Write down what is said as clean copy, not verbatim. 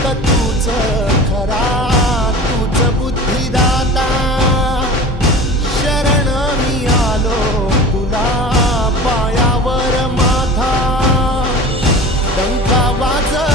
फक्त तूच खरा, तूच बुद्धिदाता. शरण मी आलो तुला पायावर माझा, डंका वाजविला